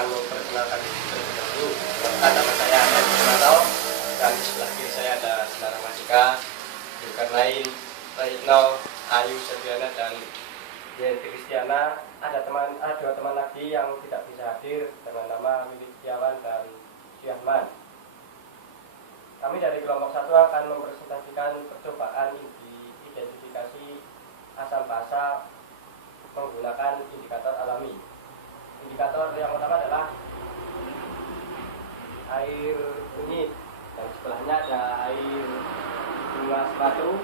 akan memperkenalkan diri terlebih dahulu. Nama saya Adi Sumanto, dan di sebelah kiri saya ada saudara Majika, Zulkarnain, Praitno, Ayu Serbiana, dan Yenti Kristiana. Ada dua teman lagi yang tidak bisa hadir dengan nama Wiwit Setiawan dan Syahman. Kami dari kelompok 1 akan mempresentasikan percobaan identifikasi asam basa menggunakan indikator alami. Indikator yang pertama adalah air kunyit, dan sebelahnya ada air bunga sepatu,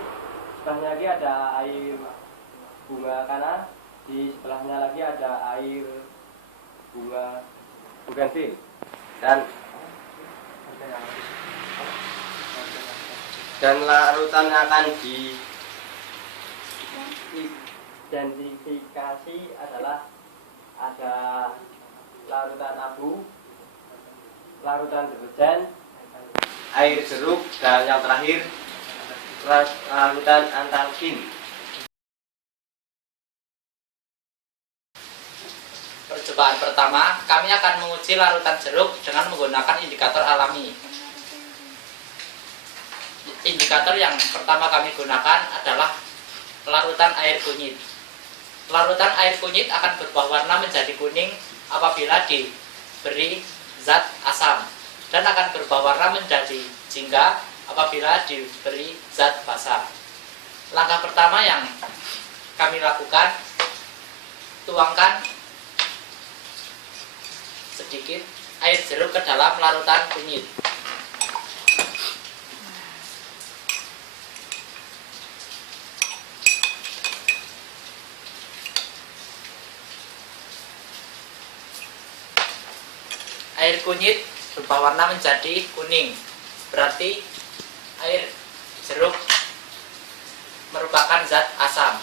sebelahnya lagi ada air bunga kana, di sebelahnya lagi ada air bunga bugenvil, dan larutan akan diidentifikasi adalah ada larutan abu, larutan deterjen, air jeruk, dan yang terakhir larutan antalkin. Percobaan pertama, kami akan menguji larutan jeruk dengan menggunakan indikator alami. Indikator yang pertama kami gunakan adalah larutan air kunyit. Larutan air kunyit akan berubah warna menjadi kuning apabila diberi zat asam, dan akan berubah warna menjadi jingga apabila diberi zat basa. Langkah pertama yang kami lakukan, tuangkan sedikit air jeruk ke dalam larutan kunyit. Air kunyit berubah warna menjadi kuning, berarti air jeruk merupakan zat asam.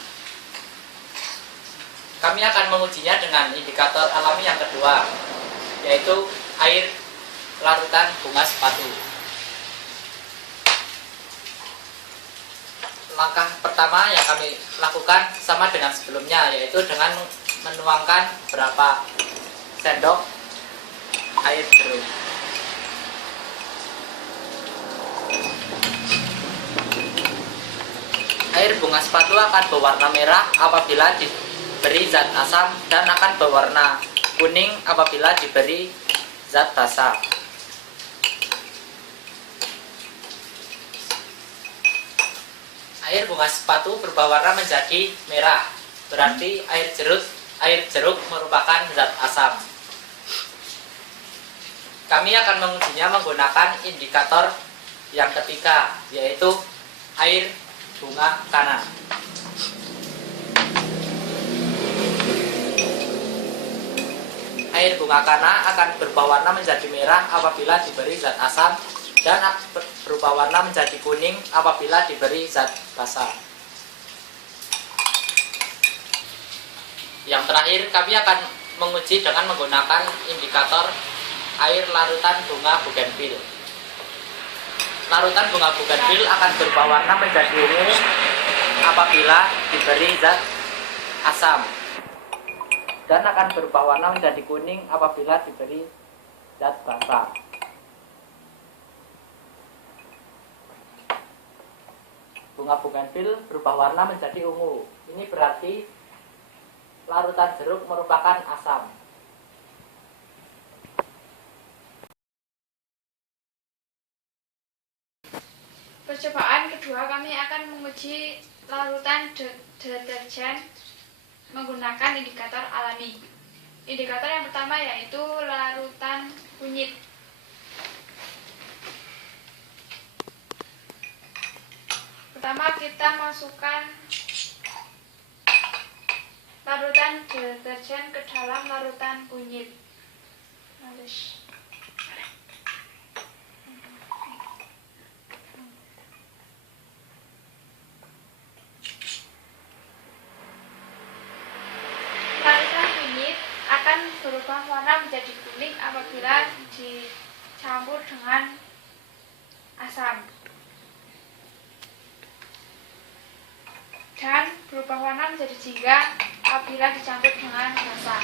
Kami akan mengujinya dengan indikator alami yang kedua, yaitu air larutan bunga sepatu. Langkah pertama yang kami lakukan sama dengan sebelumnya, yaitu dengan menuangkan berapa sendok air jeruk. Air bunga sepatu akan berwarna merah apabila diberi zat asam, dan akan berwarna kuning apabila diberi zat basa. Air bunga sepatu berubah warna menjadi merah, berarti air jeruk merupakan zat asam. Kami akan mengujinya menggunakan indikator yang ketiga, yaitu air bunga kana. Air bunga kana akan berubah warna menjadi merah apabila diberi zat asam, dan berubah warna menjadi kuning apabila diberi zat basa. Yang terakhir, kami akan menguji dengan menggunakan indikator air larutan bunga bugenvil. Larutan bunga bugenvil akan berubah warna menjadi ungu apabila diberi zat asam, dan akan berubah warna menjadi kuning apabila diberi zat basa. Bunga bugenvil berubah warna menjadi ungu. Ini berarti larutan jeruk merupakan asam. Percobaan kedua, kami akan menguji larutan deterjen menggunakan indikator alami. Indikator yang pertama yaitu larutan kunyit. Pertama, kita masukkan larutan deterjen ke dalam larutan kunyit. Larutan kunyit akan berubah warna menjadi kuning apabila dicampur dengan asam, dan berubah warna menjadi jingga apabila dicampur dengan basa.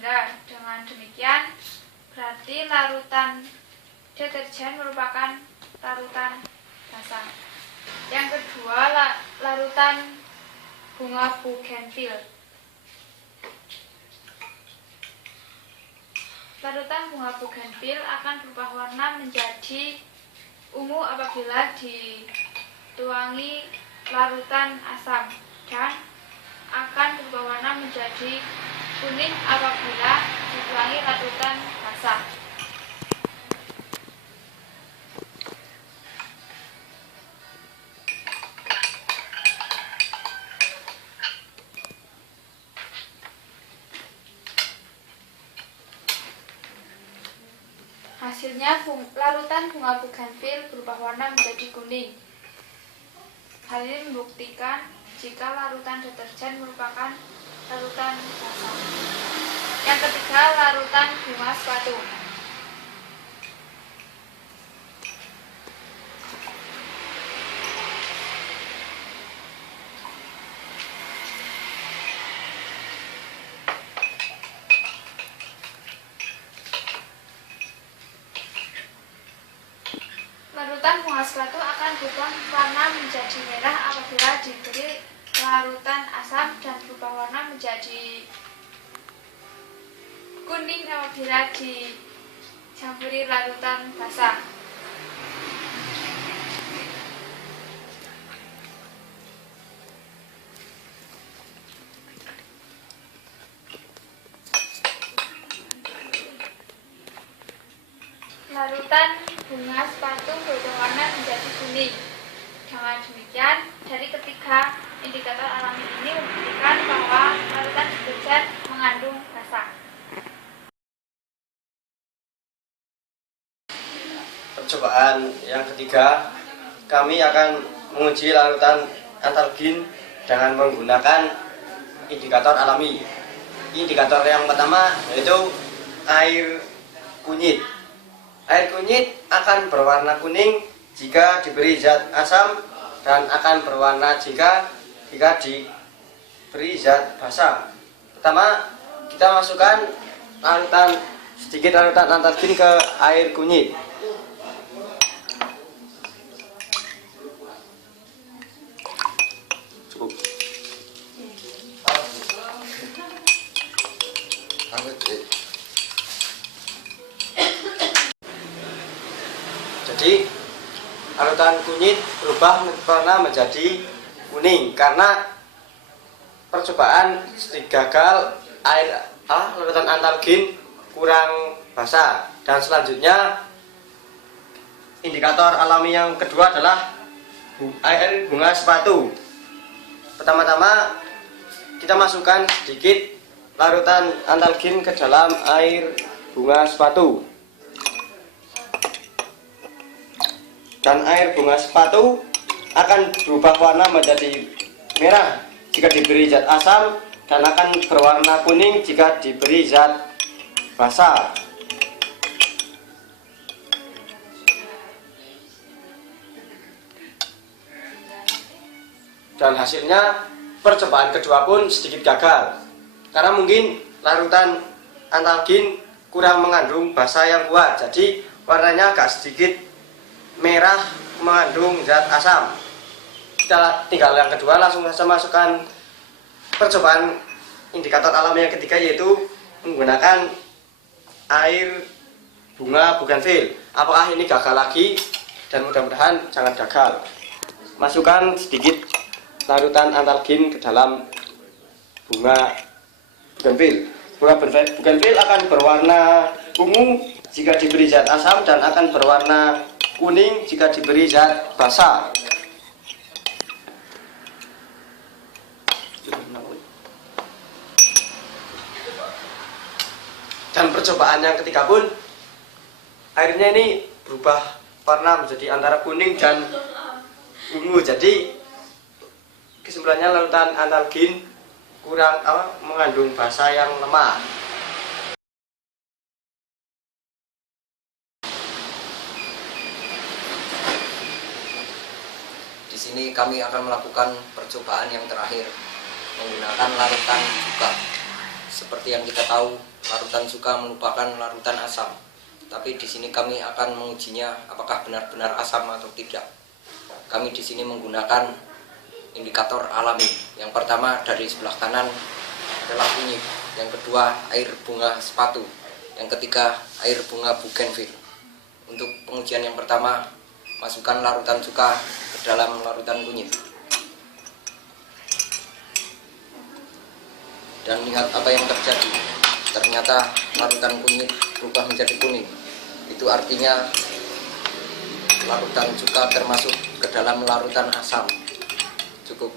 tertinggal. Dengan demikian, berarti larutan deterjen merupakan larutan basah. Yang kedua, larutan bunga bugenvil. Larutan bunga bugenvil akan berubah warna menjadi ungu apabila dituangi larutan asam dan akan berubah warna menjadi kuning apabila dituangi larutan basah. Hasilnya larutan bunga bugenvil berubah warna menjadi kuning. Hal ini membuktikan jika larutan deterjen merupakan larutan basah. Yang ketiga, larutan bunga sepatu. Larutan bunga sepatu akan berubah warna menjadi merah apabila diberi larutan asam dan berubah warna menjadi kuning apabila dicampuri larutan basah. Larutan bunga sepatu berubah warna menjadi kuning. Dengan demikian, dari ketiga indikator alami ini membuktikan bahwa larutan deterjen mengandung basah. Percobaan yang ketiga, kami akan menguji larutan antalgin dengan menggunakan indikator alami. Indikator yang pertama yaitu air kunyit. Air kunyit akan berwarna kuning jika diberi zat asam dan akan berwarna jika diberi zat basah. Pertama, kita masukkan sedikit larutan antalgin ke air kunyit. Cukup. Jadi larutan kunyit berubah warna menjadi kuning karena percobaan gagal, larutan antalgin kurang basah. Dan selanjutnya indikator alami yang kedua adalah air bunga sepatu. Pertama-tama kita masukkan sedikit larutan antalgin ke dalam air bunga sepatu. Dan air bunga sepatu akan berubah warna menjadi merah jika diberi zat asam dan akan berwarna kuning jika diberi zat basah. Dan hasilnya percobaan kedua pun sedikit gagal karena mungkin larutan antalgin kurang mengandung basah yang kuat, jadi warnanya agak sedikit merah mengandung zat asam. Kita tinggal yang kedua, langsung saja masukkan percobaan indikator alami yang ketiga yaitu menggunakan air bunga bugenvil. Apakah ini gagal lagi? Dan mudah-mudahan jangan gagal. Masukkan sedikit larutan antalgin ke dalam bunga bugenvil. Bunga bugenvil akan berwarna ungu jika diberi zat asam dan akan berwarna kuning jika diberi zat basah. Dan percobaan yang ketiga pun airnya ini berubah warna menjadi antara kuning dan ungu. Jadi kesimpulannya larutan antalgin kurang mengandung basah yang lemah. Di sini kami akan melakukan percobaan yang terakhir menggunakan larutan juga. Seperti yang kita tahu, larutan cuka merupakan larutan asam. Tapi di sini kami akan mengujinya apakah benar-benar asam atau tidak. Kami di sini menggunakan indikator alami. Yang pertama dari sebelah kanan adalah kunyit, yang kedua air bunga sepatu, yang ketiga air bunga bougainville. Untuk pengujian yang pertama, masukkan larutan cuka ke dalam larutan kunyit. Dan lihat apa yang terjadi. Ternyata larutan kunyit berubah menjadi kuning. Itu artinya larutan cuka termasuk ke dalam larutan asam. Cukup.